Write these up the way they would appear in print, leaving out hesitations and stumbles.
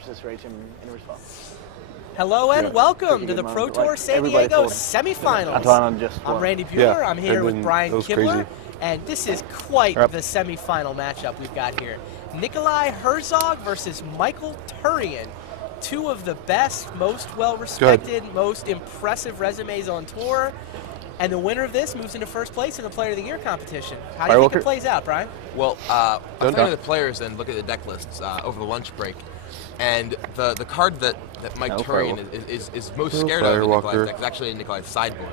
versus rage in response. Hello and welcome to the Pro Tour San Diego semifinals. I'm Randy Bueller. I'm here with Brian Kibler, and this is quite the semifinal matchup we've got here. Nicolai Herzog versus Michael Turian. Two of the best, most well-respected, most impressive resumes on tour. And the winner of this moves into first place in the Player of the Year competition. How do you think it plays out, Brian? Well, I'm looking at the players and looking at the deck lists over the lunch break. And the card that Mike Turian is most scared of in Nicolai's deck is actually Nicolai's sideboard,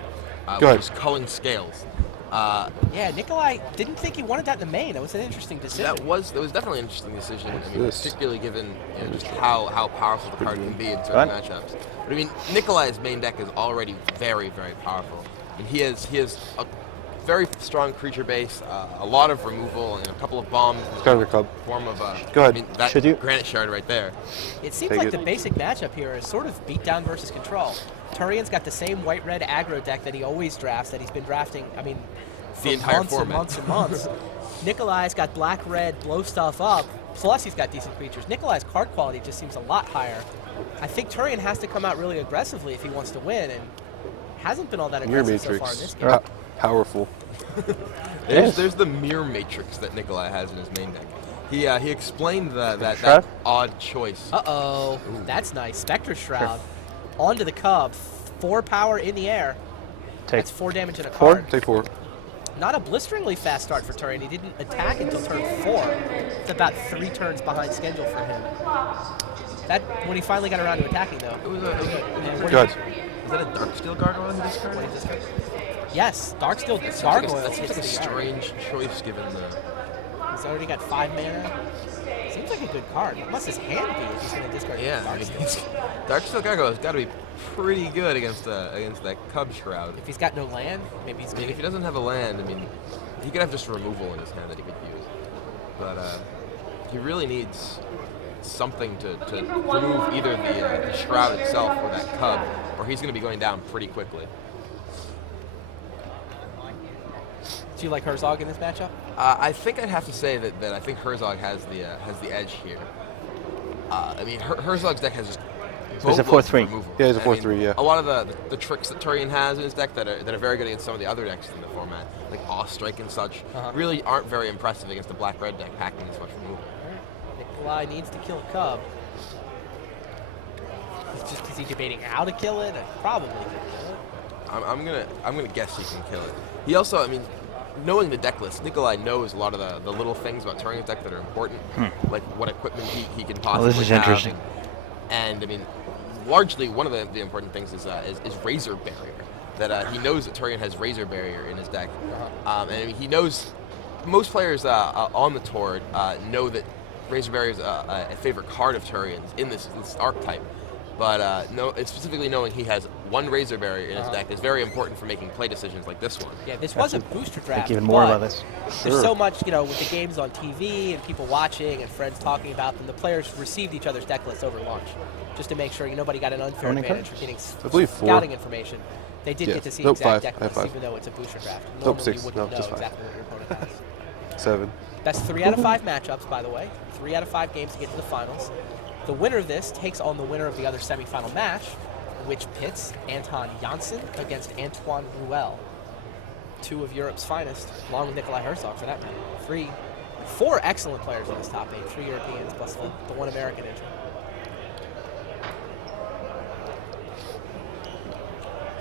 which is Culling Scales. Yeah, Nicolai didn't think he wanted that in the main. That was an interesting decision. That was definitely an interesting decision. I mean, particularly given just how powerful the card can be in certain matchups. But I mean, Nicolai's main deck is already very, very powerful. And he has a very strong creature base, a lot of removal, and a couple of bombs in the form of I mean, that granite shard right there. It seems like the basic matchup here is sort of beatdown versus control. Turian's got the same white-red aggro deck that he always drafts, that he's been drafting, I mean, for the entire months format. and months and months. Nicolai's got black-red, blow stuff up, plus he's got decent creatures. Nicolai's card quality just seems a lot higher. I think Turian has to come out really aggressively if he wants to win, and hasn't been all that aggressive so far in this game. Powerful. There's the mirror matrix that Nicolai has in his main deck. He explained that odd choice. Uh-oh. That's nice. Spectre Shroud. Onto the Cub. 4 power in the air. That's 4 damage in a card. Take 4. Not a blisteringly fast start for Turian. He didn't attack until turn 4. It's about 3 turns behind schedule for him. That when he finally got around to attacking, though. It was Good. Is that a Darksteel Gargoyle in this card? Yes, Darksteel Gargoyle. That seems like a strange choice given the... He's already got 5 mana. Seems like a good card. What must his hand be if he's going to discard Darksteel? Darksteel Gargoyle has got to be pretty good against that Cub Shroud. If he's got no land, maybe he's good. If he doesn't have a land, I mean, he could have just removal in his hand that he could use. But he really needs something to remove either the Shroud itself or that Cub, or he's going to be going down pretty quickly. Do you like Herzog in this matchup? I think I'd have to say that I think Herzog has the edge here. I mean, Herzog's deck has just It's a 4/3. Yeah, it's a 4/3. Yeah. A lot of the tricks that Turian has in his deck that are very good against some of the other decks in the format, like Boss Strike and such, really aren't very impressive against the black-red deck packing this much removal. Nicolai needs to kill Cub. Is he debating how to kill it? Probably can kill it. I'm gonna guess he can kill it. He also, I mean, knowing the deck list, Nicolai knows a lot of the little things about Turian's deck that are important, like what equipment he can possibly have. This is interesting. And I mean, largely one of the important things is Razor Barrier. That he knows that Turian has Razor Barrier in his deck, and I mean, he knows most players on the tour know that Razor Barrier is a favorite card of Turian's in this archetype. But specifically knowing he has 1 Razor Barrier in his deck is very important for making play decisions like this one. Yeah, this was a booster draft. Think even more about this. There's so much, with the games on TV and people watching and friends talking about them, the players received each other's deck lists over lunch, just to make sure nobody got an unfair advantage for getting scouting information. They did get to see exact deck lists, even though it's a booster draft. Normally 6. you wouldn't know exactly what your opponent has. 7. That's 3 out of 5 matchups, by the way. 3 out of 5 games to get to the finals. The winner of this takes on the winner of the other semifinal match, which pits Anton Janssen against Antoine Ruel, 2 of Europe's finest, along with Nicolai Herzog for that matter. 4 excellent players in this top 8, 3 Europeans plus the 1 American entry.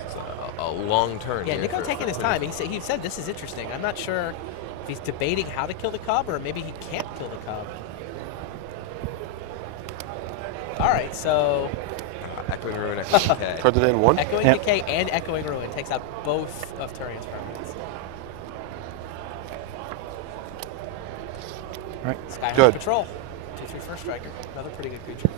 It's a long turn. Yeah, Nico taking his time. He said this is interesting. I'm not sure if he's debating how to kill the Cub or maybe he can't kill the Cub. All right, so... Echoing Ruin, Echoing Decay. Card in 1? Echoing Decay and Echoing Ruin takes out both of Turian's permanents. All right. Skyhound Patrol. 2/3 first striker. Another pretty good creature.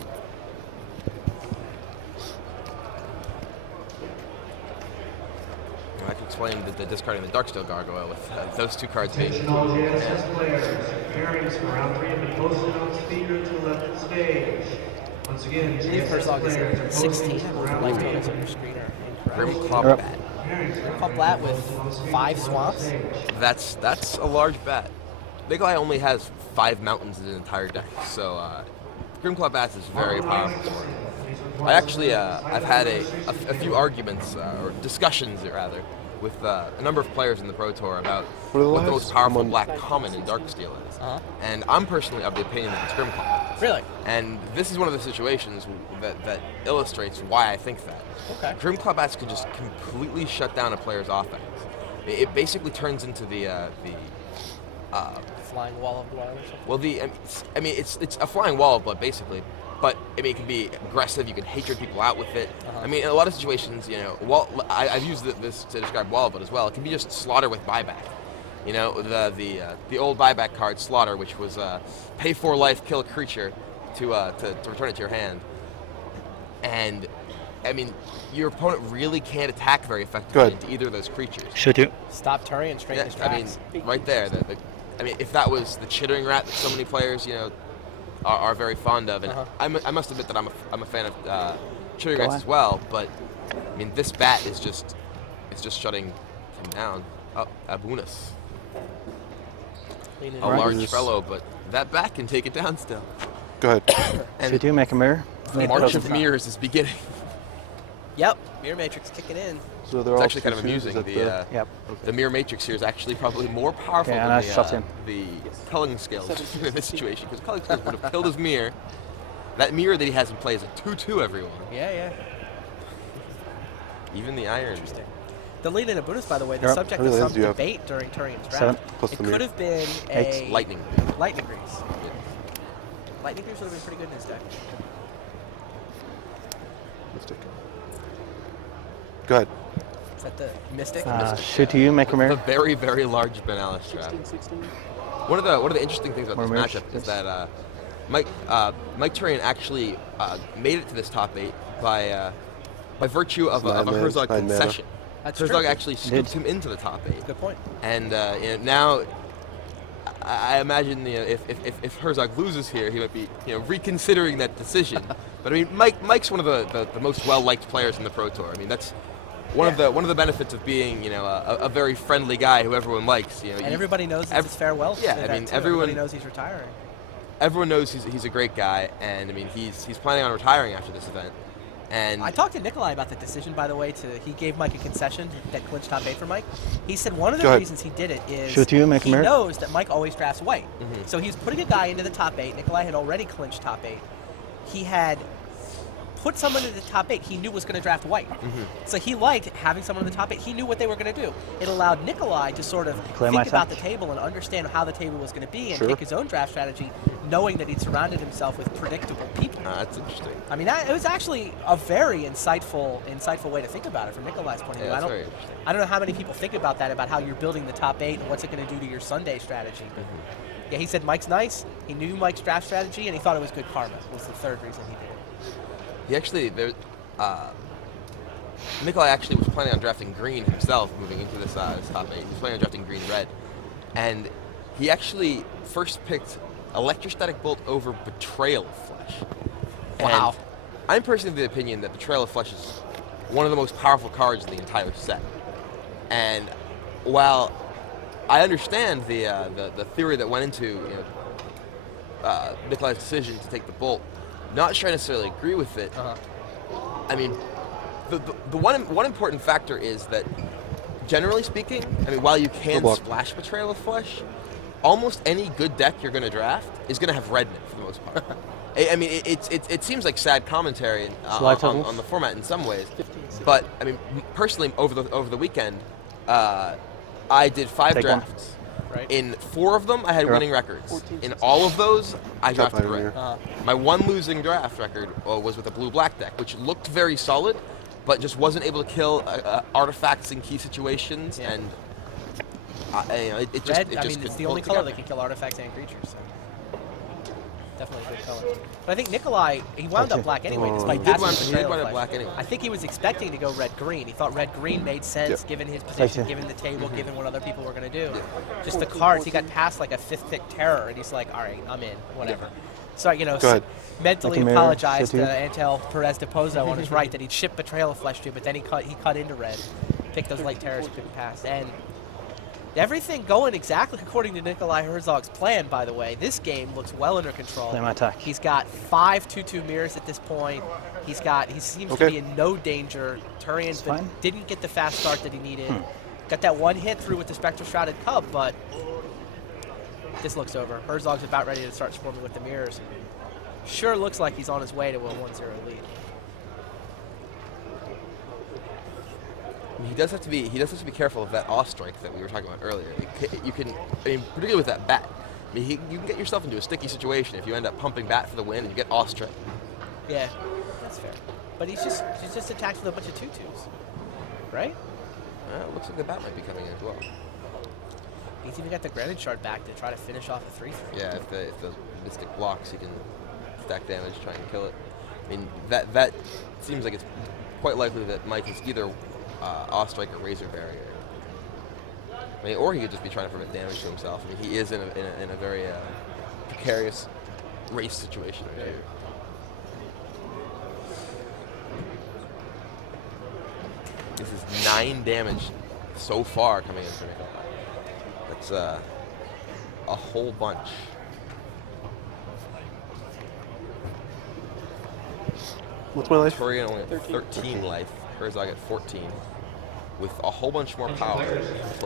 I can explain the discarding the Darksteel Gargoyle with those 2 cards being... Attention all JSS players. Pairings for round 3 have been posted on speaker to the left of the stage. Once again, Herzog is 16. I believe the life totals on your screen are incorrect. Grimclaw Bat. Grimclaw Bat with 5 swamps. That's a large bat. Nicolai only has 5 mountains in his entire deck, so Grimclaw Bats is very powerful. I actually, I've had a few arguments, or discussions rather, with a number of players in the Pro Tour about what the most powerful black common in Darksteel is. And I'm personally of the opinion that it's Grimclaw Bats. Really? And this is one of the situations that illustrates why I think that. Okay. Grimclaw Bats can just completely shut down a player's offense. It basically turns into the flying wall of blood or something? Well, it's a flying wall of blood, basically. But, I mean, it can be aggressive. You can hatred people out with it. I mean, in a lot of situations, you know, I've used this to describe wall of blood as well. It can be just slaughter with buyback. You know, the old buyback card, slaughter, which was pay 4 life, kill a creature to return it to your hand. And, I mean, your opponent really can't attack very effectively into either of those creatures. Shoot you. Stop Turian straight in his tracks. I mean, right there. I mean, if that was the chittering rat that so many players, you know, are very fond of, and I must admit that I'm a fan of chittering rats as well. But I mean, this bat is just shutting him down. Oh, Abunus, a large fellow, but that bat can take it down still. Go ahead. Should you make a mirror? The March of Mirrors is beginning. Yep, Mirror Matrix kicking in. So it's actually kind of amusing. The Mirror Matrix here is actually probably more powerful than the culling skills in this situation, because culling skills would have killed his mirror. That mirror that he has in play is a 2/2, everyone. Yeah. Even the iron. Interesting. The lead in Abunus, by the way, the subject of some debate during Turian's draft. It could have been a lightning grease. Yeah. Lightning grease would have been pretty good in his deck. Mystic. Go ahead. Is that the Mystic? Should you make a mirror? The very, very large Benalis draft. 16. One of the interesting things about this matchup is that Mike Turian actually made it to this top 8 by virtue of a Herzog concession. Herzog actually scooped him into the top 8. Good point. And you know, now I imagine, you know, if Herzog loses here, he might be, you know, reconsidering that decision. But I mean, Mike's one of the most well-liked players in the Pro Tour. I mean, that's one of the benefits of being, you know, a very friendly guy who everyone likes. You know, and everybody knows it's his farewell. Yeah, I mean, everybody knows he's retiring. Everyone knows he's a great guy, and I mean, he's planning on retiring after this event. And I talked to Nicolai about the decision, by the way. He gave Mike a concession that clinched top 8 for Mike. He said one of the reasons he did it is he knows that Mike always drafts white. So he's putting a guy into the top 8. Nicolai had already clinched top 8. He had put someone in the top 8 he knew was going to draft white. So he liked having someone in the top 8. He knew what they were going to do. It allowed Nicolai to sort of think about the table and understand how the table was going to be and pick his own draft strategy, knowing that he'd surrounded himself with predictable people. That's interesting. I mean, it was actually a very insightful way to think about it from Nicolai's point of view. I don't know how many people think about that, about how you're building the top 8 and what's it going to do to your Sunday strategy. But yeah, he said Mike's nice. He knew Mike's draft strategy, and he thought it was good karma. Was the third reason he did it. He actually, Nicolai actually was planning on drafting green himself moving into this top 8. He was planning on drafting green-red. And he actually first picked Electrostatic Bolt over Betrayal of Flesh. Wow. And I'm personally of the opinion that Betrayal of Flesh is one of the most powerful cards in the entire set. And while I understand the theory that went into Nicolai's decision to take the Bolt, not sure I necessarily agree with it. I mean, the one important factor is that, generally speaking, I mean, while you can splash Betrayal of Flesh, almost any good deck you're going to draft is going to have red in it for the most part. I mean, it seems like sad commentary on the format in some ways, but I mean, personally, over the weekend, I did 5 drafts. Right. In 4 of them, I had winning records. In all of those, I drafted red. My one losing draft record was with a blue-black deck, which looked very solid, but just wasn't able to kill artifacts in key situations, and it just I mean, it's the only color that can kill artifacts and creatures. So. Definitely a good color. But I think Nicolai, he wound up black anyway, despite passing the Betrayal of Flesh. Anyway. I think he was expecting to go red-green. He thought red-green made sense given his position, given the table, given what other people were going to do. Just the cards, he got past like a 5th pick terror, and he's like, all right, I'm in, whatever. So, you know, mentally apologized to Antel Perez de Pozo on his right that he'd ship Betrayal of Flesh to, but then he cut into red, picked those light terrors he couldn't pass. And Everything going exactly according to Nicolai Herzog's plan, by the way. This game looks well under control. Play my attack. He's got 5 2-2 mirrors at this point. He seems to be in no danger. Turian didn't get the fast start that he needed. Got that one hit through with the Spectral Shrouded Cub, but this looks over. Herzog's about ready to start swarming with the mirrors. Sure looks like he's on his way to a 1-0 lead. He does have to be careful of that off strike that we were talking about earlier. You can, particularly with that bat, you can get yourself into a sticky situation if you end up pumping bat for the win and you get off strike. Yeah, that's fair. But he's just attacked with a bunch of 2-2s, right? It looks like the bat might be coming in as well. He's even got the Granite Shard back to try to finish off a 3-3. Yeah, if the Mystic blocks, he can stack damage, try and kill it. I mean, that seems like it's quite likely that Mike is either Off-Strike or Razor Barrier. I mean, or he could just be trying to prevent damage to himself. I mean, he is in a very precarious race situation right here. This is 9 damage so far coming in for Nicolai. That's a whole bunch. What's my life? Turian only at 13 life. Herzog at 14. With a whole bunch more power.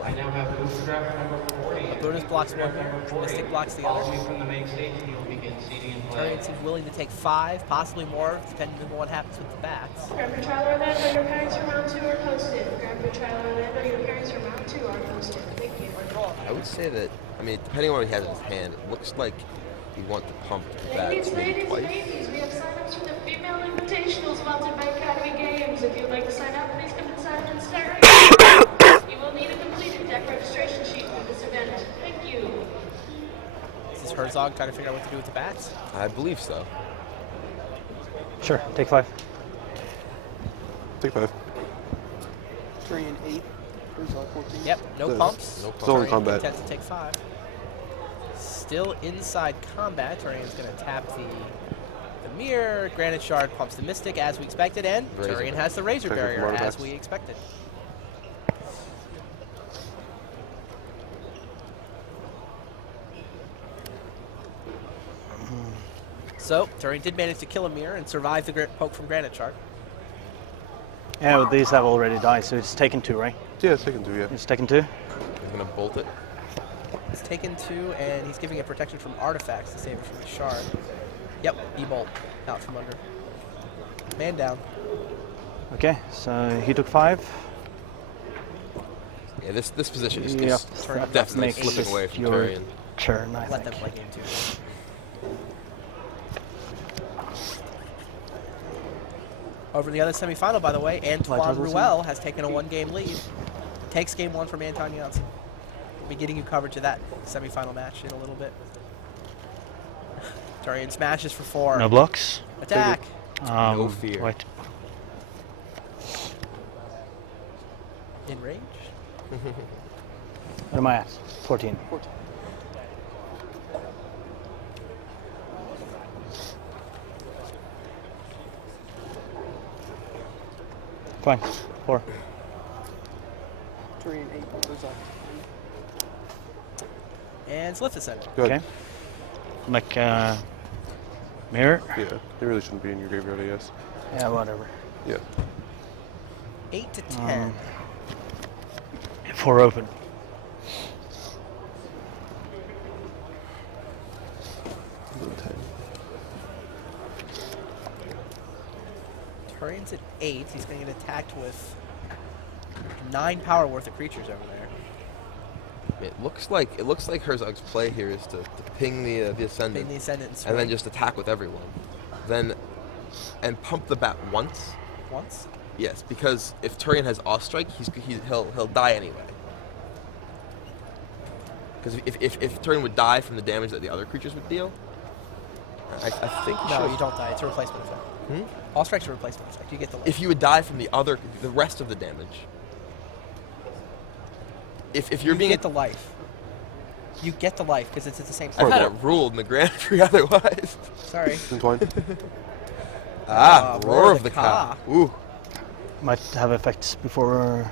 I now have booster draft number 40. Bonus blocks one here. Mystic blocks the other. From the main stage, and you'll begin seating and play. Turian seems willing to take 5, possibly more, depending on what happens with the bats. Grandpa Trial Orlando, your parents from round 2 are posted. Grandpa Trial Orlando, your parents from round 2 are posted. Thank you. I would say that, I mean, depending on what he has in his hand, it looks like we want to pump the bats maybe twice. Ladies, we have sign-ups for the female invitational sponsored by Academy Games. If you'd like to sign up, please come inside and start. You will need a completed deck registration sheet for this event. Thank you. Is this Herzog trying to figure out what to do with the bats? I believe so. Sure, take 5. Take 5. Turian 8. Herzog 14. Yep, no pumps. No pumps. Still in Turian combat. intends to take 5. Still inside combat. Turian's going to tap the mirror. Granite Shard pumps the Mystic as we expected, and Turian has the Razor Barrier as we expected. So, Turian did manage to kill a mirror and survive the poke from Granite Shard. Yeah, well, these have already died, so it's taken 2, right? Yeah, it's taken 2, yeah. It's taken 2. He's going to bolt it. It's taken 2, and he's giving it protection from artifacts to save it from the shard. Yep, E-Bolt out from under. Man down. Okay, so he took 5. Yeah, this position is Yep, definitely makes slipping away from your Turian. turn, I Let them think. play game 2. Over in the other semifinal, by the way, Antoine Ruel has taken a 1-game lead. Takes game 1 from Anton Janssen. We'll be getting you coverage of that semifinal match in a little bit. Turian smashes for 4. No blocks. Attack. No fear. Wait. In range. What am I at? 14. 14. Fine. 4. Turian 8. Herzog 3. And split the center. Good. Okay. Like, mirror? Yeah, they really shouldn't be in your graveyard, I guess. Yeah, whatever. Yeah. 8 to 10. 4 open. Turian's at 8. He's going to get attacked with 9 power worth of creatures over there. It looks like Herzog's play here is to ping the Ascendant. Ping the Ascendant and swing. And then just attack with everyone. And pump the bat once. Once? Yes, because if Turian has off strike, he'll die anyway. Because if Turian would die from the damage that the other creatures would deal, I think he No, should. you don't die. It's a replacement effect. All strike's a replacement effect. You get the life. If you would die from the rest of the damage. If you're you being get the life. You get the life because it's at the same I've time. had it ruled in the Grand Prix otherwise. Sorry. Entwine. Roar of the Ka. Ooh. Might have effects before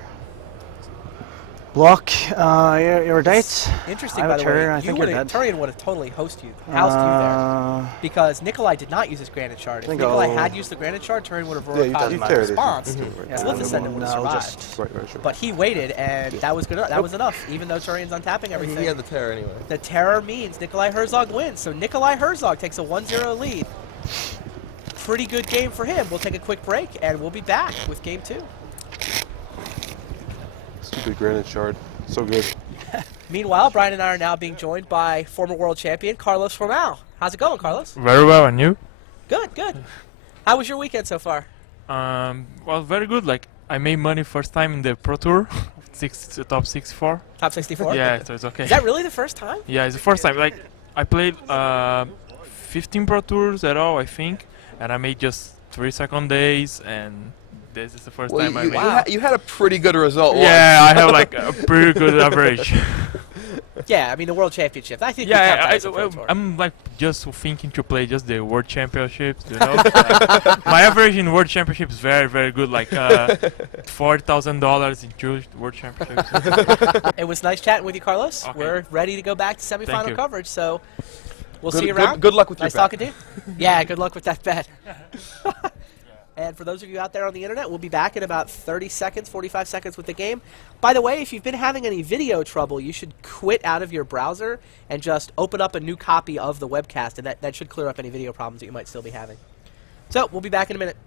Block your dates. Interesting, by the way. Turian would have totally housed you there because Nicolai did not use his granite shard. If Nicolai had used the granite shard, Turian would have rolled my response. Descendant would have survived. But he waited, and that was good. That was enough. Even though Turian's untapping everything. He had the terror anyway. The terror means Nicolai Herzog wins. So Nicolai Herzog takes a 1-0 lead. Pretty good game for him. We'll take a quick break, and we'll be back with game 2. Stupid granite shard. So good. Meanwhile, Brian and I are now being joined by former world champion Carlos Formal. How's it going, Carlos? Very well, and you? Good, good. How was your weekend so far? Well, very good. Like, I made money first time in the Pro Tour. Top 64. Top 64? Yeah, so it's okay. Is that really the first time? Yeah, it's the first time. Like, I played 15 Pro Tours at all, I think, and I made just 3 second days, and this is the first time I made. You had a pretty good result. Yeah, I have like a pretty good average. Yeah, I mean the World Championship. I think. Yeah, I'm like just thinking to play just the World Championships. You know, my average in World Championships is very, very good. Like $40,000 in two World Championships. It was nice chatting with you, Carlos. Okay. We're ready to go back to semifinal coverage. So we'll see you around. Good luck with your bet. Nice talking to you. Yeah, good luck with that bet. And for those of you out there on the internet, we'll be back in about 30 seconds, 45 seconds with the game. By the way, if you've been having any video trouble, you should quit out of your browser and just open up a new copy of the webcast, and that should clear up any video problems that you might still be having. So we'll be back in a minute.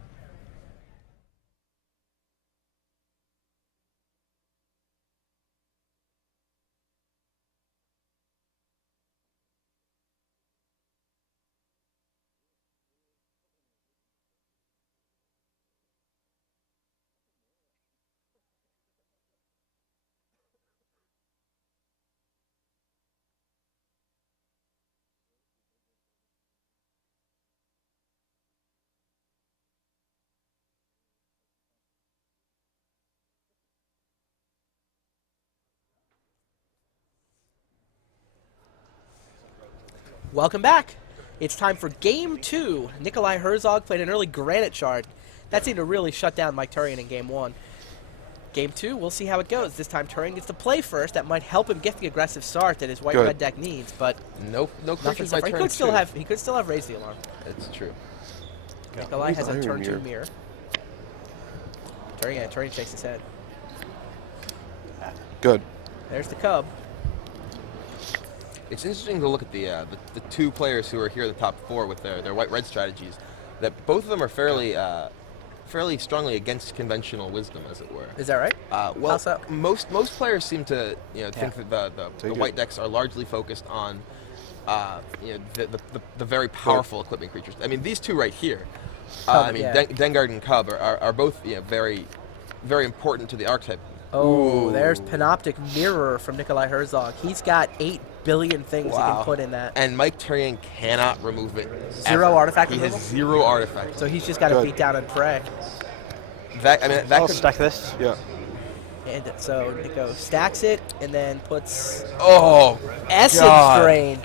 Welcome back. It's time for Game 2. Nicolai Herzog played an early granite shard. That seemed to really shut down Mike Turian in Game 1. Game 2, we'll see how it goes. This time Turian gets to play first. That might help him get the aggressive start that his white-red deck needs, but no creatures by turn 2. He could still have raised the alarm. It's true. Nicolai has a turn 2 mirror. Turian shakes his head. Good. There's the cub. It's interesting to look at the two players who are here in the top 4 with their white-red strategies. That both of them are fairly strongly against conventional wisdom, as it were. Is that right? Well, how so? most players seem to think that the white decks are largely focused on the very powerful equipment creatures. I mean, these two right here. Dengard and Cub are both very, very important to the archetype. Oh, there's Panoptic Mirror from Nicolai Herzog. He's got 8 billion things he can put in that. And Mike Turian cannot remove it. Zero artifact He removal? has 0 artifacts. So he's just got to beat down and pray. That I'll could stack this. Yeah. And so Nico stacks it and then puts Essence Drain.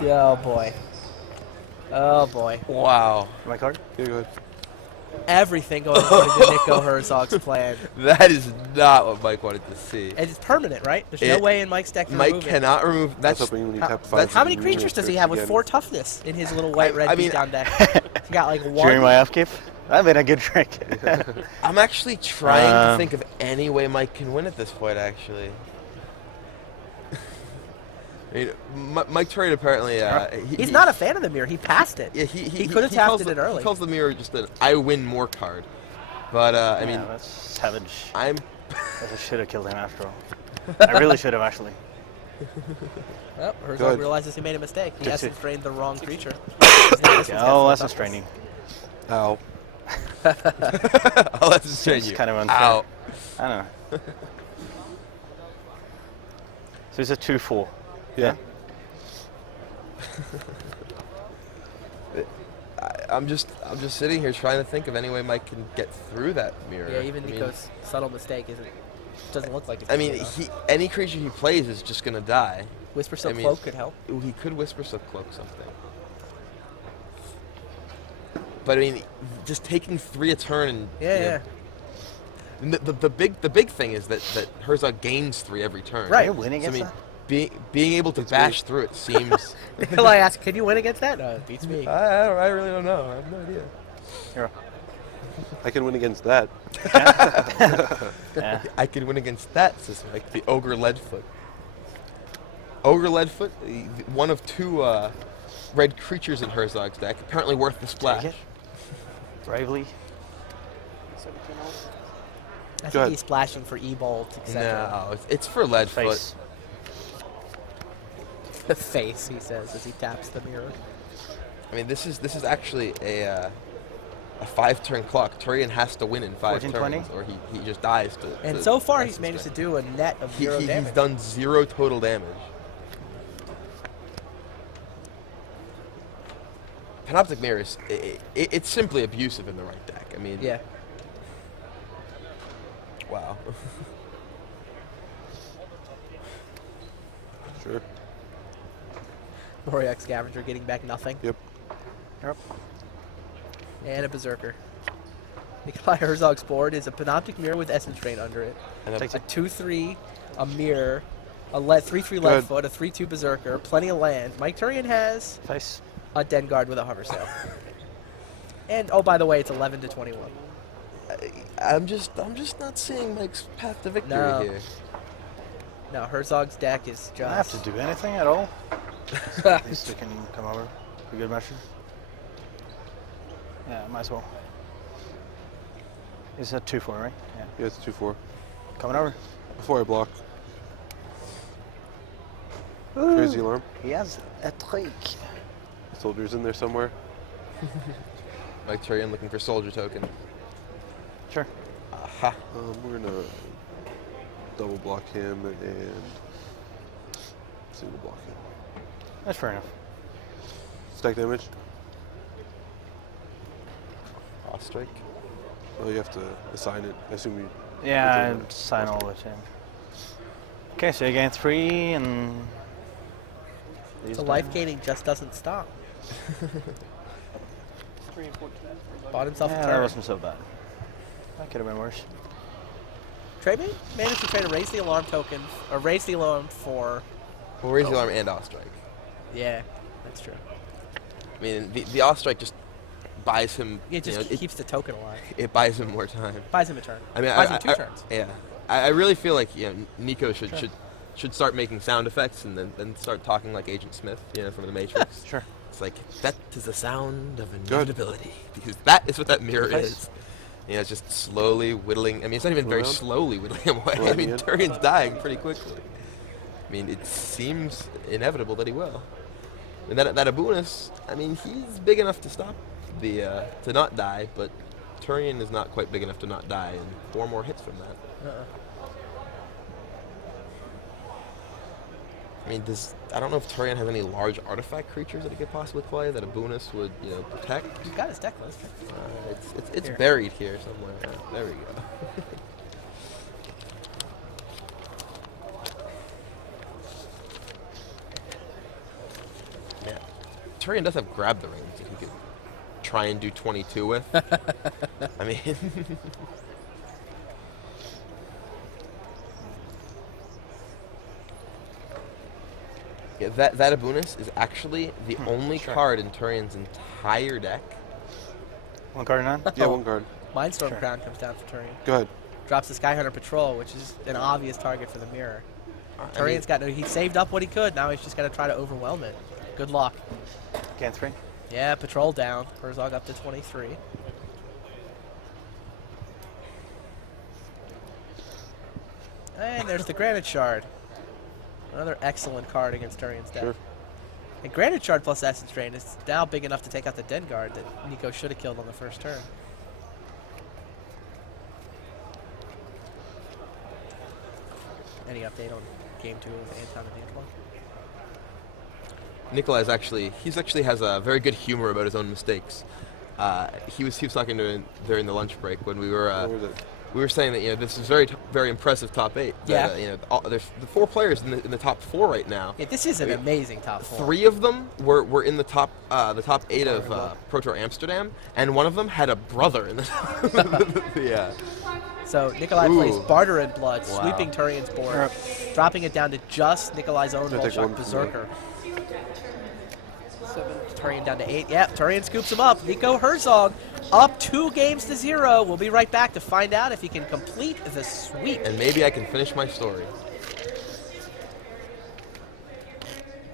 Oh boy. Oh boy. Wow. My card? Yeah, go ahead. Everything going according to Nico Herzog's plan. That is not what Mike wanted to see. And it's permanent, right? There's no way in Mike's deck to remove Mike cannot remove. That's how many creatures does he have with 4 toughness in his little white-red beatdown deck? He got like 1. During my upkeep? That'd been a good trick. I'm actually trying to think of any way Mike can win at this point, actually. I mean, Mike Turian apparently... he's not a fan of the mirror. He passed it. Yeah, he could have tapped it early. He calls the mirror just an I win more card. But, I mean... that's savage. I should have killed him after all. I really should have, actually. Well, Herzog realizes he made a mistake. He essence drained the wrong creature. Essence draining. Ow. I'll essence drain you. Kind of unfair. Ow. I don't know. So it's a 2/4. Yeah. I'm just sitting here trying to think of any way Mike can get through that mirror. Yeah, even Nico's subtle mistake doesn't look like it. I mean, any creature he plays is just gonna die. Whisper Silk Cloak could help. He could Whisper Silk Cloak something. But I mean, just taking 3 a turn and The big thing is that Herzog gains 3 every turn. Right. Can you win against that? Being able to bash through it seems. Nicolai asked, "Can you win against that?" No, it beats me. I really don't know. I have no idea. Here. I can win against that. Yeah. I can win against that, says Mike. The Ogre Leadfoot. Ogre Leadfoot, one of 2 red creatures in Herzog's deck, apparently worth the splash. Take it. Bravely. 17 off. I think he's splashing for E-Bolt, etc. No, it's for Leadfoot. Face. The face, he says, as he taps the mirror. I mean, this is actually a 5-turn clock. Turian has to win in 5 14, turns, 20? or he just dies. And so far, he's managed to do a net of 0 damage. He's done 0 total damage. Panoptic Mirrors, it's simply abusive in the right deck. I mean, Yeah. Wow. Sure. Moriak Scavenger getting back nothing. Yep. And a Berserker. Nicolai Herzog's board is a Panoptic Mirror with Essence Drain under it. And A 2/3, a Mirror, a 3/3 Leadfoot, a 3/2 Berserker, plenty of land. Mike Turian has Face. a Dengard with a Hover Sail. And, oh, by the way, it's 11 to 21. I'm just not seeing Mike's path to victory No. here. No, Herzog's deck is Do I have just... to do anything at all? At least we can come over. A good measure. Yeah, might as well. Is that 2-4, right? Yeah. Yeah, it's 2-4. Coming over. Before I block. Ooh, Crazy alarm. he has a trick. Soldiers in there somewhere. Mike Turian looking for soldier token. Sure. Aha. We're gonna double block him and single block him. That's fair enough. Stack damage. Ostrike. Oh, you have to assign it. I assume you. Yeah, Okay. I'd sign all of it, yeah. Okay, so you gain 3 and... The life gaining just doesn't stop. 3 and 14. Bought himself a Yeah, turn. that wasn't so bad. That could have been worse. Trade managed to trade a raise the alarm token, or raise the alarm for... Well, raise the alarm and Ostrike. Yeah, that's true. I mean, the Ostrike just buys him. It just keeps the token alive. It buys him more time. Buys him a turn. I mean, Buys him 2 turns. Yeah, I really feel like Nico should start making sound effects and then start talking like Agent Smith, from the Matrix. Sure. It's like that is the sound of inevitability because that is what that mirror is. It's just slowly whittling. I mean, it's not even very slowly whittling him away. I mean, Turian's dying pretty quickly. I mean, it seems inevitable that he will. And that Abunus, I mean, he's big enough to stop to not die, but Turian is not quite big enough to not die, and 4 more hits from that. I mean, I don't know if Turian has any large artifact creatures that he could possibly play that Abunus would, protect. He's got his deck list. It's Here. buried here somewhere. There we go. Yeah, Turian does have grab the rings that he could try and do 22 with. I mean. Yeah, that Abunus is actually the only card in Turian's entire deck. 1 card in hand? Yeah, 1 card. Mindstorm Crown comes down for Turian. Go ahead. Drops the Skyhunter Patrol, which is an obvious target for the mirror. Turian's he saved up what he could. Now he's just got to try to overwhelm it. Good luck. Gain 3. Yeah, Patrol down. Herzog up to 23. And there's the Granite Shard. Another excellent card against Turian's deck. Sure. And Granite Shard plus Essence Drain is now big enough to take out the Dengard that Nico should have killed on the first turn. Any update on Game 2 of Anton and Nicolai? Nicolai's actually has a very good humor about his own mistakes. He was talking during the lunch break when we were saying that this is very impressive top 8. That, Yeah. There's the 4 players in the top 4 right now. Yeah, this is an amazing top 4. 3 of them were in the top 8 of Pro Tour Amsterdam, and one of them had a brother in the yeah. So Nicolai plays Barter in Blood, Wow. sweeping Turian's board, dropping it down to just Nicolai's own I'll take Volshock one. Berserker. Turian down to 8. Yep, Turian scoops him up. Nico Herzog up 2 games to 0. We'll be right back to find out if he can complete the sweep. And maybe I can finish my story.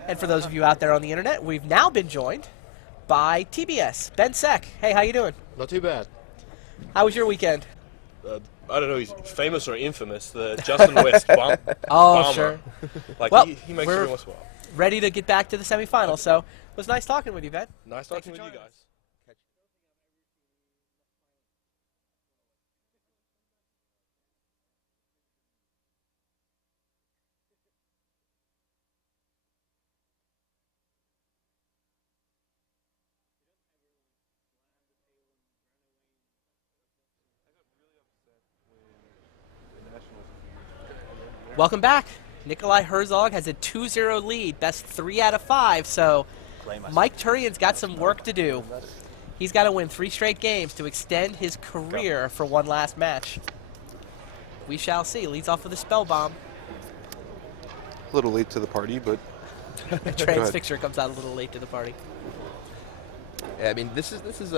And for those of you out there on the internet, we've now been joined by TBS, Ben Sek. Hey, how you doing? Not too bad. How was your weekend? I don't know, he's famous or infamous, the Justin West bomber. Sure. Like, Well, he makes we're every once in a while. ready to get back to the semifinals, so it was nice talking with you, Ben. Nice talking with you guys. Welcome back. Nicolai Herzog has a 2-0 lead, best 3 out of 5, so Mike Turian's got some work to do. He's got to win 3 straight games to extend his career for one last match. We shall see. Leads off with a spell bomb. A little late to the party, but Transfixture comes out a little late to the party. Yeah, I mean, this is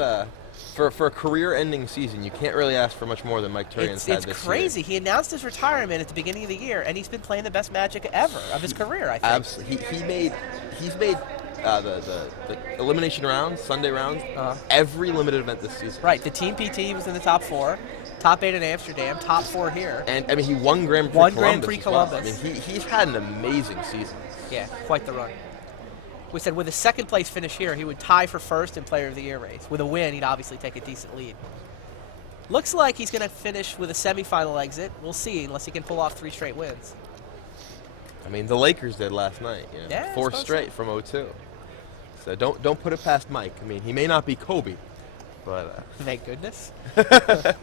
for a career-ending season. You can't really ask for much more than Mike Turian's had this year. It's crazy. He announced his retirement at the beginning of the year, and he's been playing the best Magic ever of his career, I think. Absolutely. He's made the elimination rounds, Sunday rounds, every limited event this season. Right. The Team PT was in the top 4, top 8 in Amsterdam, top 4 here. And I mean, he won Grand Prix Columbus. Grand Prix Columbus. Well. I mean, he's had an amazing season. Yeah, quite the run. We said with a second place finish here, he would tie for first in Player of the Year race. With a win, he'd obviously take a decent lead. Looks like he's going to finish with a semifinal exit. We'll see, unless he can pull off 3 straight wins. I mean, the Lakers did last night. You know, Yeah, 4 straight from 0-2. So don't put it past Mike. I mean, he may not be Kobe, but thank goodness. The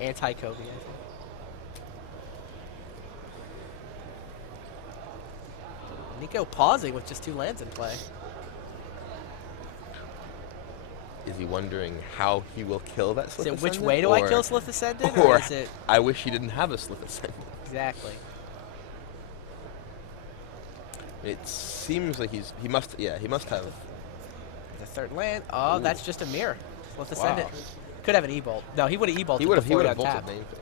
anti-Kobe, I think. Nico pausing with just 2 lands in play. is he wondering how he will kill that Slith Is it which Ascendant, way do I kill Slith Ascendant? Or is it I wish he didn't have a Slith Ascendant. exactly? It seems like he must have. The third land. Oh, that's just a mirror. Slith Ascendant. Could have an E-Bolt. No, he would have E-Bolted. He would have bolted bolted name phase.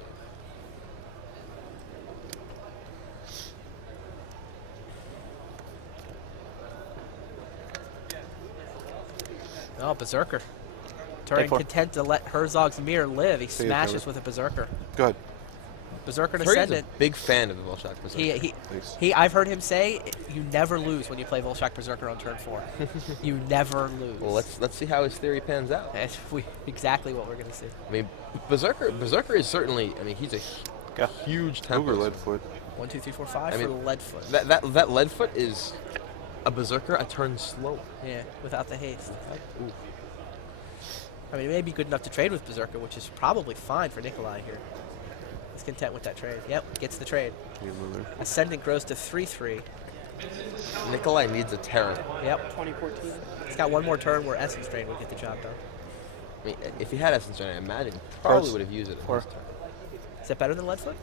Oh, Berserker. Turian content to let Herzog's mirror live. He smashes with a Berserker. Good. Berserker and Turian's Ascendant. a big fan of the Volshock Berserker. I've heard him say, you never lose when you play Volshock Berserker on turn 4. You never lose. Well, let's see how his theory pans out. That's exactly what we're going to see. I mean, Berserker is certainly. I mean, he's a huge tempo. Leadfoot. 1, 2, 3, 4, 5 for Leadfoot. That Leadfoot is a Berserker a turn slower. Yeah, without the haste. Ooh. I mean, it may be good enough to trade with Berserker, which is probably fine for Nicolai here. He's content with that trade. Yep, gets the trade. Ascendant grows to 3/3. Nicolai needs a Terran. Yep. 2014. He's got one more turn where Essence Drain would get the job done. I mean, if he had Essence Drain, I imagine he probably would have used it. Is that better than Leadfoot?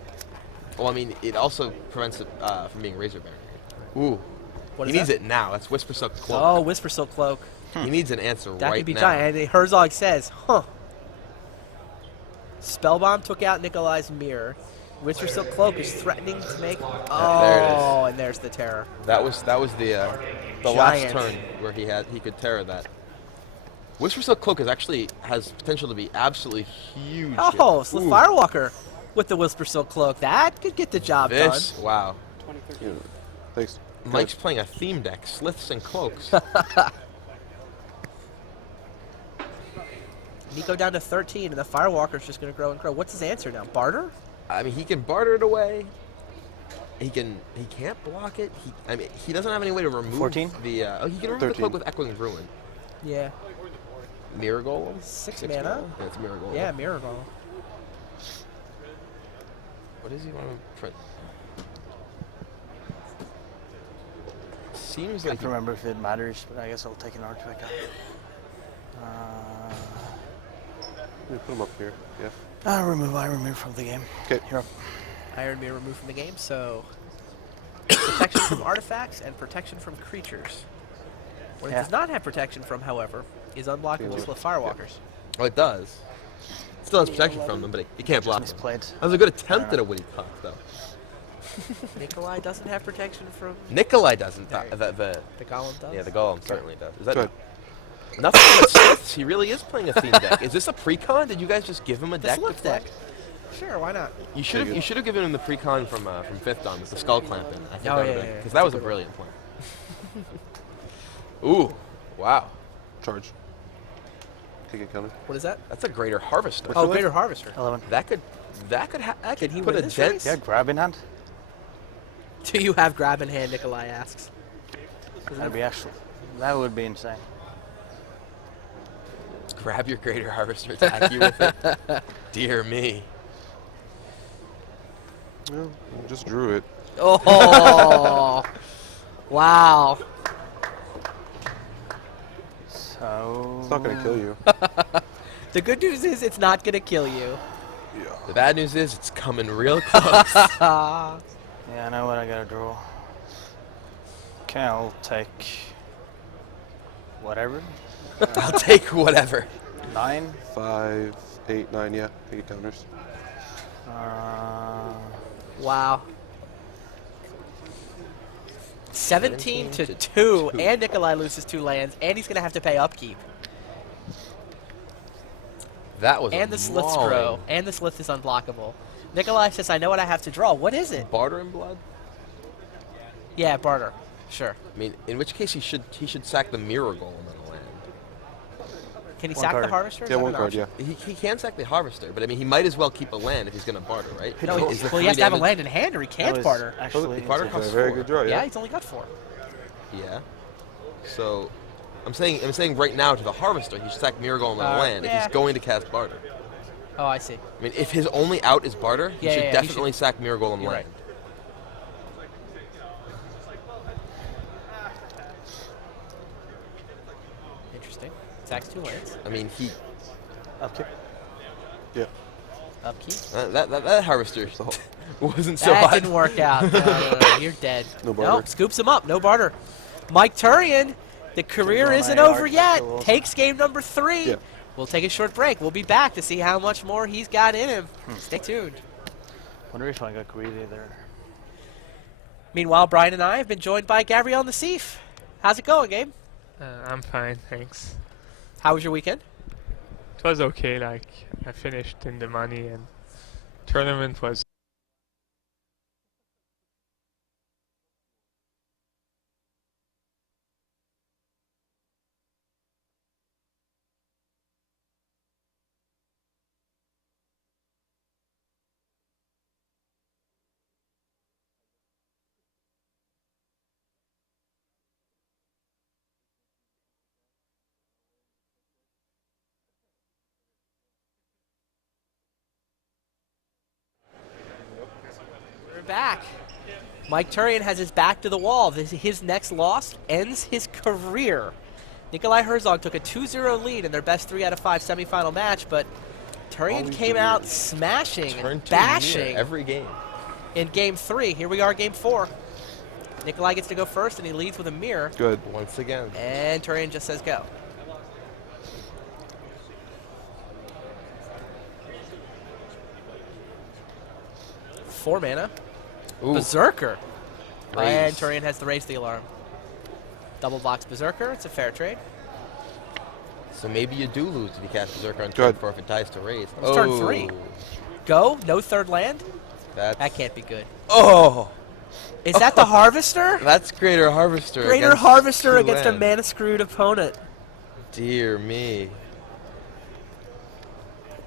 Well, I mean, it also prevents it from being Razor Barrier. Ooh. What he needs it now. That's Whisper Silk Cloak. Oh, Whisper Silk Cloak. He needs an answer right now. That could be giant. And Herzog says, huh. Spellbomb took out Nicolai's mirror. Whisper Silk Cloak is threatening to make. Oh, there it is. And there's the terror. That was the last turn where he could terror that. Whisper Silk Cloak has potential to be absolutely huge. Oh, so the Firewalker with the Whisper Silk Cloak. That could get the job done. Wow. 2013. Thanks. Mike's playing a theme deck, Sliths and Cloaks. Nico down to 13, and the Firewalker's just going to grow and grow. What's his answer now? Barter? I mean, he can barter it away. He can't block it. He doesn't have any way to remove 14? the. He can remove 13. The Cloak with Echoing Ruin. Yeah. Mirror Golem. 6 mana. Yeah, it's Mirror Golem. Yeah, Mirror Golem. What does he want to print? Seems I like. can't remember if it matters, but I guess I'll take an artifact out. Let me put him up here. Yeah. I remove from the game. Okay. You're up. Iron Mirror removed from the game, so protection from artifacts and protection from creatures. What it does not have protection from, however, is unblockable with Firewalkers. Oh, it does. It still has protection from them, but it can't block them. Misplayed. That was a good attempt at a witty talk, though. Nicolai doesn't have protection from... Nicolai doesn't. The Golem does? Yeah, the Golem certainly does. Is that Good. nothing but Siths? He really is playing a theme deck. Is this a pre-con? Did you guys just give him a deck? Slip deck. Sure, why not? You should have given him the pre-con from Fifth Dawn with the skull clamping. I think because that was a brilliant plan. Ooh, wow. Charge. Take it, counter. What is that? That's a Greater Harvester. Oh, Greater Harvester. 11. That could he put win a this dent. race? Yeah, grab in hand. Do you have grab in hand, Nicolai asks. That would be insane. Grab your Greater Harvester, attack you with it. Dear me. Well, just drew it. Oh, wow. So... It's not going to kill you. The good news is it's not going to kill you. Yeah. The bad news is it's coming real close. Yeah, I know what I gotta draw. Okay, I'll take... whatever. I'll take whatever. 9. 5, 8, 9, yeah. Take it, counters. Wow. 17 to 2, and Nicolai loses 2 lands, and he's going to have to pay upkeep. That was And the Slith's grow, and the Slith is unblockable. Nicolai says, I know what I have to draw. What is it? Barter and blood? Yeah, barter. Sure. I mean, in which case he should sack the Mirror Golem on the land. Can he One sack card. the Harvester? Is Yeah, that one an card, option? yeah. He can sack the Harvester, but I mean, he might as well keep a land if he's going to barter, right? No, Is the well, he has three to have a damage- land in hand, or he can't barter. Actually, Barter insane. costs It's a very 4. good draw, Yeah, yeah. he's only got 4. Yeah. So, I'm saying right now to the Harvester, he should sack Mirror Golem on the land if yeah. he's going to cast barter. Oh, I see. I mean, if his only out is barter, he should definitely sack Mirror Golem You're land. right. Interesting. Sacks 2 lands. I mean, he Upkeep. Yeah. Upkeep. that Harvester wasn't so That hot. didn't work out. No, you're dead. No barter. Nope, scoops him up. No barter. Mike Turian, the career Draw isn't my over art, yet. so we'll- Takes game number 3. Yeah. We'll take a short break. We'll be back to see how much more he's got in him. Stay tuned. Wonder if I got greedy there. Meanwhile, Brian and I have been joined by Gabrielle Nassif. How's it going, Gabe? I'm fine, thanks. How was your weekend? It was okay, like, I finished in the money and tournament was We're back. Mike Turian has his back to the wall. His next loss ends his career. Nicolai Herzog took a 2-0 lead in their best 3 out of 5 semifinal match, but Turian came out smashing and bashing every game. in game 3. Here we are, game 4. Nicolai gets to go first, and he leads with a mirror. Good. Once again. And Turian just says go. Four mana. Ooh. Berserker. Raise. And Turian has to raise the alarm. Double box Berserker. It's a fair trade. So maybe you do lose if you cast Berserker on turn Good. 4 if it dies to raise. It's turn 3. Go. No third land. That can't be good. Oh! Is that the Harvester? That's Greater Harvester. Greater against Harvester 2 against a lands. mana screwed opponent. Dear me.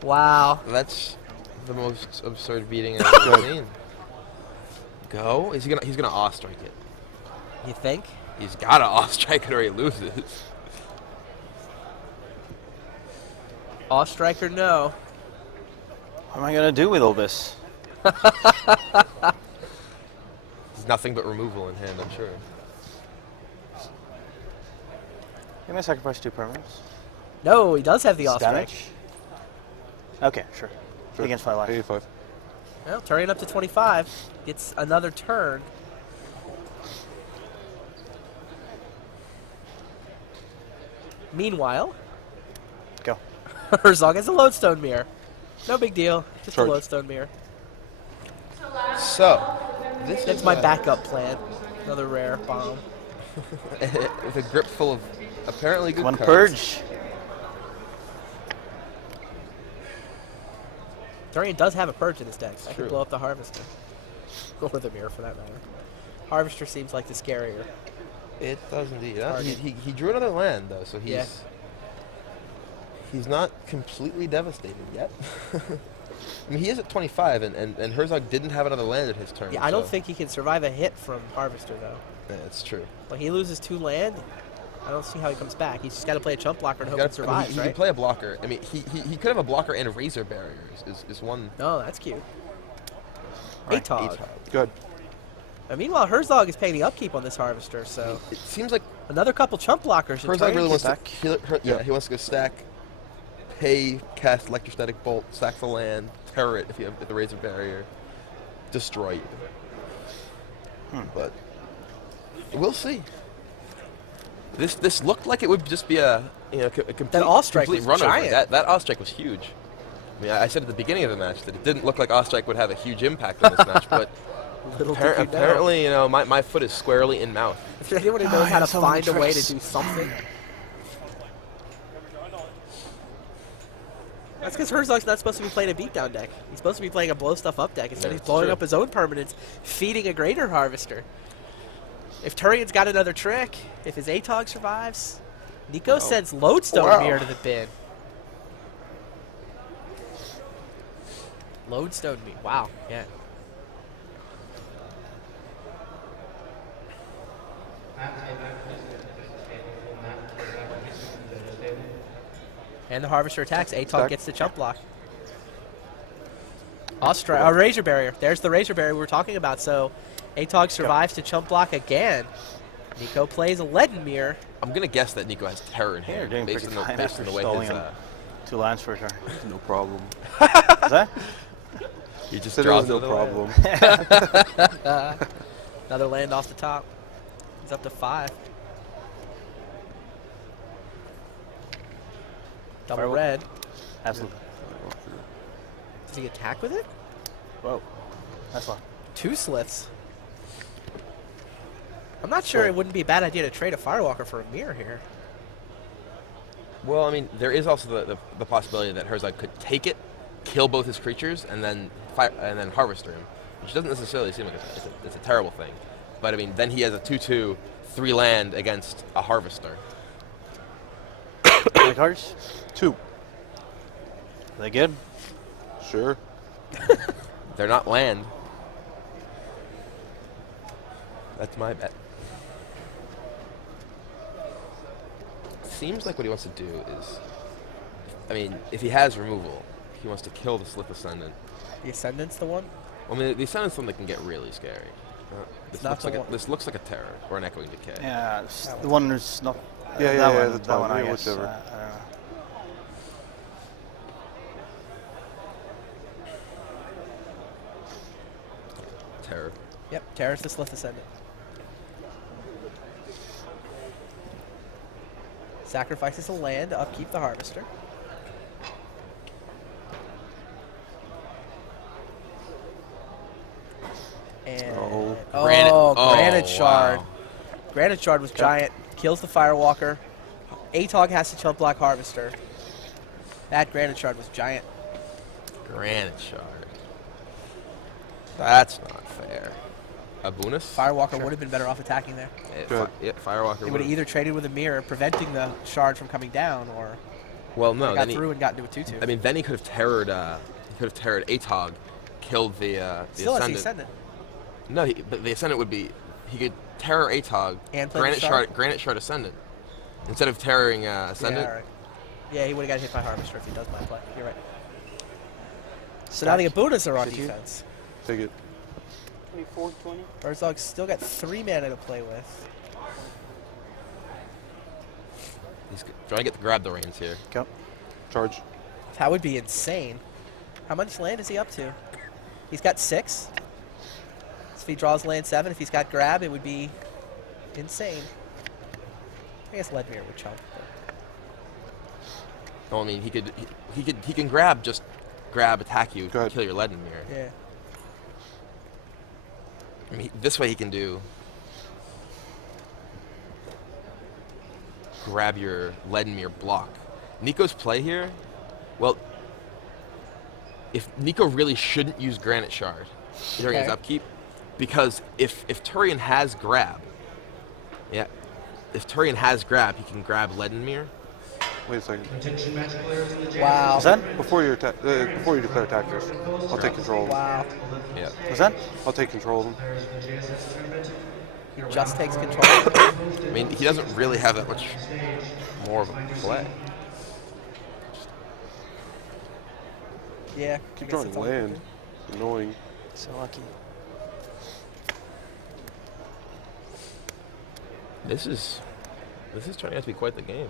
Wow. That's the most absurd beating I've ever seen. Go? He's gonna awe-strike it. You think? He's gotta awe-strike it or he loses. Off strike or no? What am I gonna do with all this? There's nothing but removal in hand, I'm sure. Can I sacrifice 2 permanents? No, he does have the off strike. Damage? Okay, sure. Sure. Against 5 life. 85. Well, Turian up to 25. Gets another turn. Meanwhile, go. Herzog has a lodestone mirror. No big deal. Just Charge. a lodestone mirror. So, this That's is my backup plan. Another rare bomb. with a grip full of apparently good One cards. purge. Turian does have a purge in his deck. I True. can blow up the Harvester. Or the mirror for that matter. Harvester seems like the scarier. It does indeed. Target. He drew another land though, so Yeah. he's not completely devastated yet. I mean, he is at 25, and Herzog didn't have another land at his turn. Yeah, I don't so- think he can survive a hit from Harvester though. Yeah, that's true. When he loses 2 land, I don't see how he comes back. He's just got to play a chump blocker and hope He it survives, he right? can play a blocker. I mean, he could have a blocker and a razor barrier is one. No, that's cute. Right, Atog. Good. And meanwhile, Herzog is paying the upkeep on this Harvester, so It seems like another couple chump blockers. and Herzog Turian really can wants to back. kill it. Yeah. He wants to go stack, pay, cast electrostatic bolt, sack the land, terror it if you have the razor barrier, destroy you. But we'll see. This looked like it would just be a complete, Ostrike complete was run over. giant. That Ostrike was huge. I mean, I said at the beginning of the match that it didn't look like Ostrike would have a huge impact on this match, but Little did you know. apparently, my foot is squarely in mouth. If there's anyone who knows how to so many find a way to tricks. do something. That's because Herzog's not supposed to be playing a beatdown deck. He's supposed to be playing a blow stuff up deck. Instead, Yeah, he's it's blowing true. up his own permanents, feeding a greater Harvester. If Turian's got another trick, if his Atog survives, Nico sends Lodestone Mirror to the bin. Lodestone Mirror. Wow. Yeah. And the Harvester attacks. Atog Stack. gets the chump block. A Razor Barrier. There's the Razor Barrier we were talking about. So Atog survives to chump block again. Nico plays a Leaden Mirror. I'm gonna guess that Nico has terror in You're hand doing based pretty on fine based after on the way stalling his him 2 lands per turn. No problem. Is that? he just Said it draws was no another land. problem. Another land off the top. He's up to 5. Double Firewall. red. Absolutely. Does he attack with it? Whoa. That's one. 2 slits. I'm not sure it wouldn't be a bad idea to trade a Firewalker for a mirror here. Well, I mean, there is also the possibility that Herzog could take it, kill both his creatures, and then harvester him, which doesn't necessarily seem like it's a terrible thing. But I mean, then he has a 2/2, 3 land against a harvester. How many cards? 2. Are they good? Sure. They're not land. That's my bet. Seems like what he wants to do is, I mean, if he has removal, he wants to kill the Slith Ascendant. The Ascendant's the one? I mean, the Ascendant's one that can get really scary. This not looks the like one. this looks like a terror or an Echoing Decay. Yeah, it's the one who's not. Yeah, that one, that's that fine. one, I Yeah, guess. whichever. I don't know. Terror. Yep, Terrace the Slith Ascendant. Sacrifices a land to upkeep the Harvester. And Granite Shard. Wow. Granite Shard was giant. Kills the Firewalker. Atog has to chump block Harvester. That Granite Shard was giant. Granite Shard. That's not fair. A bonus? Firewalker would have been better off attacking there. Good. Firewalker. He would have either traded with a mirror, preventing the shard from coming down, or Well, no. got Then through and got into a 2/2. I mean, then he could have terrored. He could have terrored Atog, killed the Still has the Ascendant. Ascendant. No, but the Ascendant would be. He could terror Atog, And play the Shard? Granite Shard Ascendant, instead of terroring Ascendant. Yeah, all right. Yeah, he would have got hit by Harvester if he does my play. You're right. So now the Abunas are on defense. Take it. 24, 20. Herzog's still got 3 mana to play with. He's trying to grab the reins here. Go. Charge. That would be insane. How much land is he up to? He's got 6. So if he draws land 7, if he's got grab, it would be insane. I guess Ledmere would chump. No, I mean he can grab, just grab, attack you, kill your Ledmere. Yeah. I mean, this way he can do grab your Ledmere block. Nico's play here, well, if Nico really shouldn't use Granite Shard during his upkeep, because if Turian has grab, if Turian has grab, he can grab Ledmere. Wait a second. Wow. What's that? Before you declare attack first, I'll take control. Wow. Yeah. What's that? I'll take control of him. He just takes control. I mean, he doesn't really have that much more of a play. Yeah. Keep drawing land. Annoying. So lucky. This is turning out to be quite the game.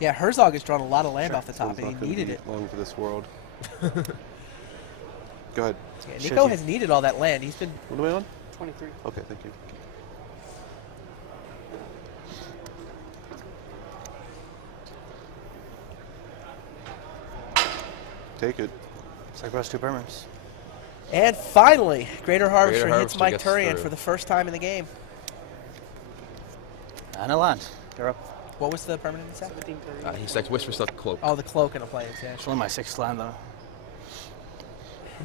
Yeah, Herzog has drawn a lot of land off the top, and he needed it. Long for this world. Go ahead. Yeah, Nico has needed all that land. He's been. What am I on? 23. Okay, thank you. Take it. Sacrifice 2 permanents. And finally, Greater Harvester hits Harvester Mike gets Turian through. for the first time in the game. And a land. You're up. What was the permanent he said? 1730. He stacks Whisper Stuff Cloak. Oh, the cloak and a plains, yeah. It's only my 6th land, though.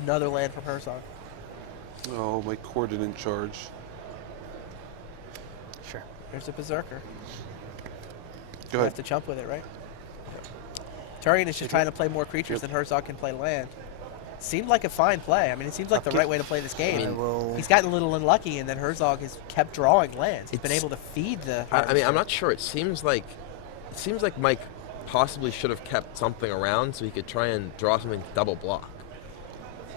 Another land from Herzog. Oh, my core didn't charge. Sure. There's a Berserker. Go You have ahead. to jump with it, right? Turian is just trying to play more creatures than Herzog can play land. Seemed like a fine play. I mean, it seems like the right way to play this game. I mean, he's gotten a little unlucky, and then Herzog has kept drawing lands. He's been able to feed the. I mean, I'm not sure. It seems like Mike possibly should have kept something around so he could try and draw something to double block.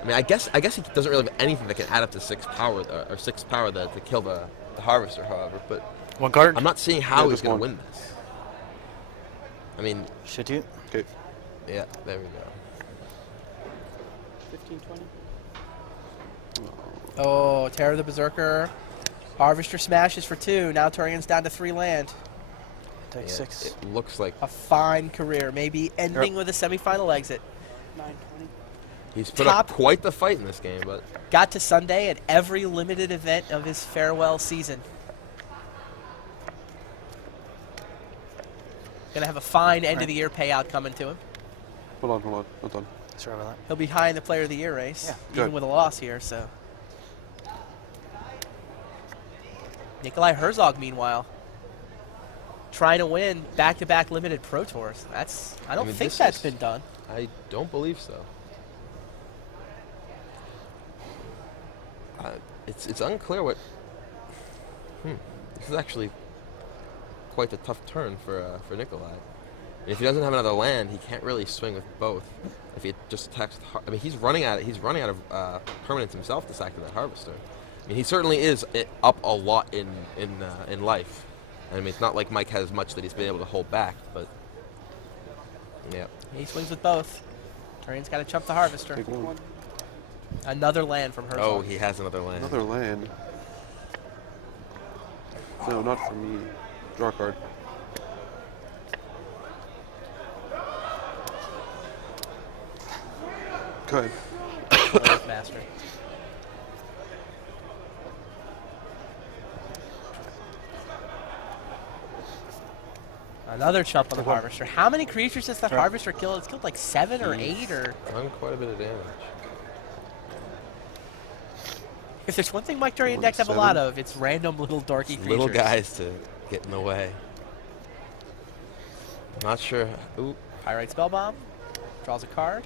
I mean, I guess he doesn't really have anything that can add up to 6 power or 6 power to kill the Harvester, however. But 1 card. I'm not seeing how he's just going to one. win this. I mean, Should you? Okay. yeah, there we go. 1520. Oh, Terror the Berserker. Harvester smashes for 2. Now Turian's down to 3 land. Take Yeah, 6. It looks like A fine career, maybe ending with a semifinal exit. 920. he's put up quite the fight in this game, but Got to Sunday at every limited event of his farewell season. Gonna have a fine end of the year payout coming to him. Hold on. Hold on. Sorry about that. He'll be high in the Player of the Year race, Yeah. even Good. with a loss here. So, Nicolai Herzog, meanwhile, trying to win back-to-back limited Pro Tours. I don't mean, think this that's is- been done. I don't believe so. It's unclear what. This is actually quite the tough turn for Nicolai. And if he doesn't have another land, he can't really swing with both. If he just attacks, I mean, he's running out of permanents himself to sack to that Harvester. I mean, he certainly is up a lot in life. I mean, it's not like Mike has much that he's been able to hold back, but yeah. He swings with both. Turian's got to chump the Harvester. Take 1. Another land from Herzog. Oh, he has another land. Another land. No, not for me. Draw a card. Go ahead. Lord Master. Another chump on the Harvester. How many creatures does the Harvester kill? It's killed like 7 or 8 or... Done quite a bit of damage. If there's one thing Mike Turian decks have a lot of, it's random little dorky creatures. Little guys to get in the way. Not sure. Ooh. Pyrite Spellbomb. Draws a card.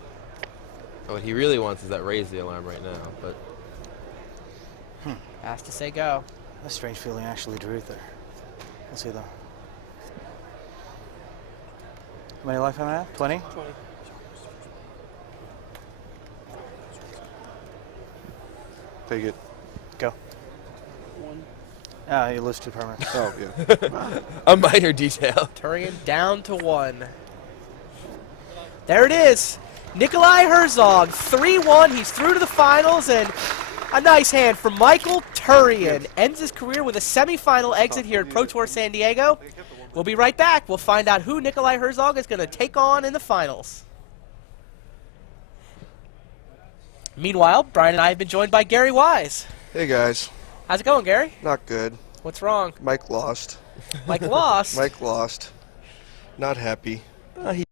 What he really wants is that raise the alarm right now, but Has to say go. A strange feeling actually drew it there. We'll see though. How many life am I at? 20? 20. Take it. Go. 1. Ah, you lose 2 permanents. Oh, yeah. a minor detail. Turian down to 1. There it is. Nicolai Herzog, 3-1. He's through to the finals, and a nice hand from Michael Turian. Ends his career with a semifinal exit here at Pro Tour San Diego. We'll be right back. We'll find out who Nicolai Herzog is going to take on in the finals. Meanwhile, Brian and I have been joined by Gary Wise. Hey, guys. How's it going, Gary? Not good. What's wrong? Mike lost. Mike lost? Mike lost. Not happy. He